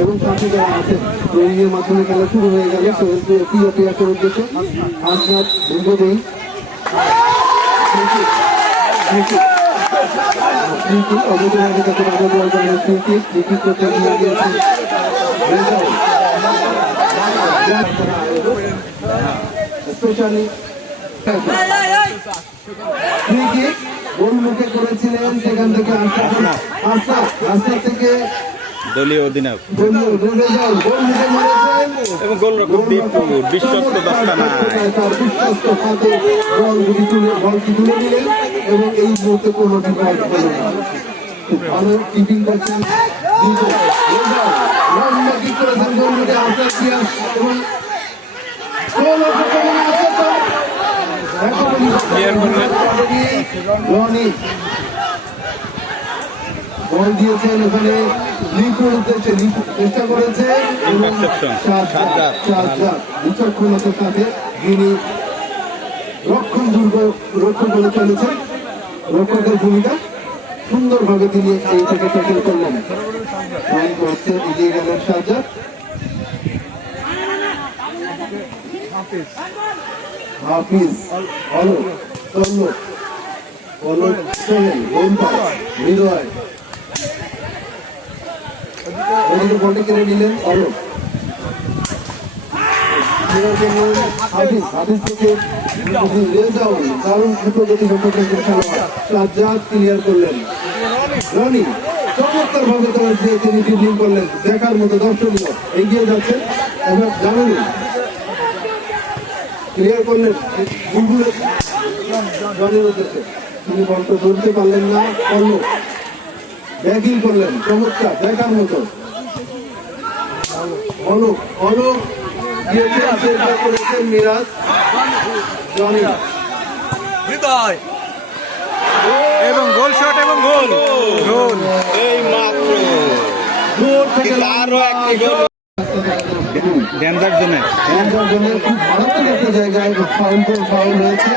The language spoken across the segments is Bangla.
এবং সাথে যারা আছেন রোহিংয়ের মাধ্যমে খেলা শুরু হয়ে গেল। সোহেলকে প্রিয় প্লেয়ারের উদ্দেশ্যে আসনাথ দীর্ঘদিন অবৈধভাবে তাকে বাধা দেওয়ার কারণে ক্রিকেট করতে গিয়ে গিয়েছে স্পেশালি ক্রিকেট গোলমুখে করেছিলেন। সেখান থেকে আস্তা থেকে দলীয় অধিনায়ক এবং গোলরক্ষক দীপুর বিশ্বস্ত দশটা নাই বলটি তুলে দিলেন এবং এই মুহূর্তে কোনো ডিফল্ট হল না। খুব ভালো কিপিং করছেন করেছেন গোলমুখে আসাদ পিয়াস এবং বল দিয়েছেন ওখানে লিপুর উদ্দেশ্যে চেষ্টা করেছে বিচক্ষণতার সাথে যিনি রক্ষণ করে চলেছেন। রক্ষকের ভূমিকা সুন্দরভাবে তিনি এইটাকে ট্যাকেল করলেন। হচ্ছে এগিয়ে গেলেন সাজ্জাদ। হাফিজ হৃদয় বলটি কেড়ে নিলেন অলোক। হাফিজ থেকে দারুণ দ্রুতগতি সাজ্জাদ ক্লিয়ার করলেন। রনি চমৎকার ভাবে তিনি ডিবলিং করলেন, দেখার মতো দর্শনীয়। এগিয়ে যাচ্ছেন এবং জামিল ক্লিয়ার করলেন বুলবুলের জনের উদ্দেশ্যে। তিনি বলটা ধরতে পারলেন না, অলোক ব্যাকিং করলেন, চমৎকার দেখার মতো। অলোক করেছেন মিরাজ জনি এবং গোল শট এবং গোল এই মাত্র আরো একটি গোল ড্যান্সার জোনে খুব মারাত্মক একটা জায়গায় ফাউল হয়েছে।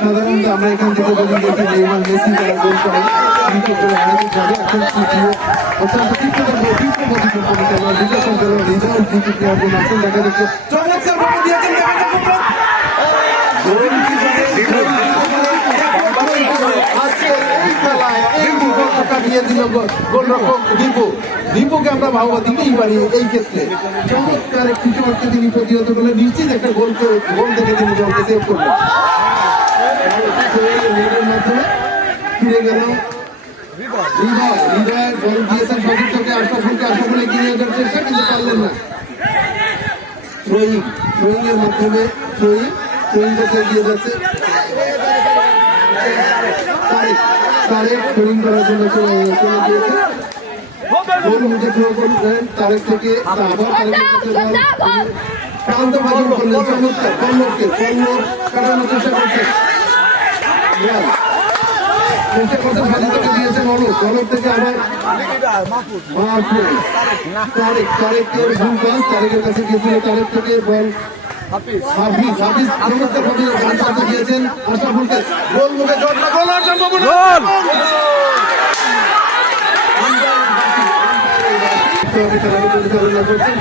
সাধারণত আমরা এখান থেকে যদি দেখি নেইমার মেসি তারা গোল করে দীপুকে আমরা ভাববা দিতেই পারি। এই ক্ষেত্রে চমৎকার একটি চমৎকে তিনি প্রতিহত করলেন, নিশ্চিত একটা গোল থেকে তিনি দলকে সেভ করলেন। মাধ্যমে ফিরে গেল হৃদয় বল দিয়েছেন সঠিক থেকে আশরাফুলকে। আশরাফুল এগিয়ে নিয়ে যাওয়ার চেষ্টা কিন্তু পারলেন না। থ্রোয়িং এর মাধ্যমে থ্রোয়িং করতে এগিয়ে যাচ্ছে তারেক থ্রোয়িং করার জন্য চলে গিয়েছে। গোল মুখে থ্রো করলেন তারেক থেকে, আবার প্রান্ত ভাজন করলেন চমৎকার। কর্ণককে কাটানোর চেষ্টা করছে স্বাধীনতা দিয়েছেন অলোক থেকে আবার তারেকের ভুল পাস, তারেকের কাছে গিয়েছিল, তারেক থেকে বল হাফিজ চমৎকার ভাবে রান করতে গিয়েছেন আশরাফুলকে। গোল মুখে গোল পরিচালনা করছেন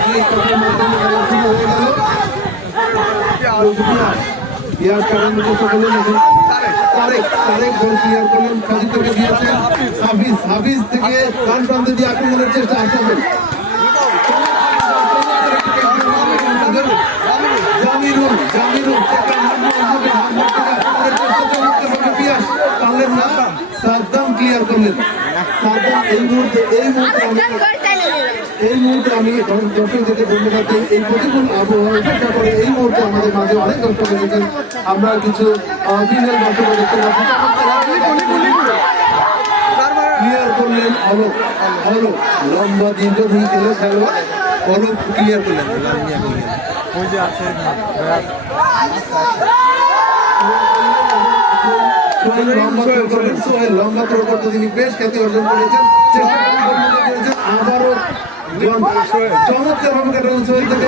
ইয়ার কারণে তারেক গোল ক্লিয়ার করলেন, খাদিজ থেকে দিয়েছেন হাফিজ থেকে ডান প্রান্তে দিয়ে আক্রমণের চেষ্টা আশরাফুল। জামিরুল পারলেন না, সাদ্দাম ক্লিয়ার করলেন। সাদ্দাম এই মুহূর্তে আমি দর্শকদেরকে ধন্যবাদ দিই। এই প্রতিকূল আবহাওয়া উপেক্ষা করে এই মুহূর্তে আমাদের মাঝে অনেক দর্শক এসেছেন। আমরা কিছু ফিমেল দর্শক দেখতে পাচ্ছি। ক্লিয়ার করলেন অলোক লম্বা দীর্ঘদিন খেলে খেলোয়াড় অলোক ক্লিয়ার করলেন। লম্বা থ্রো করতে তিনি বেশ খ্যাতি অর্জন করেছেন। আবারও চমৎকার ভাবে কাটানো সোহেল থেকে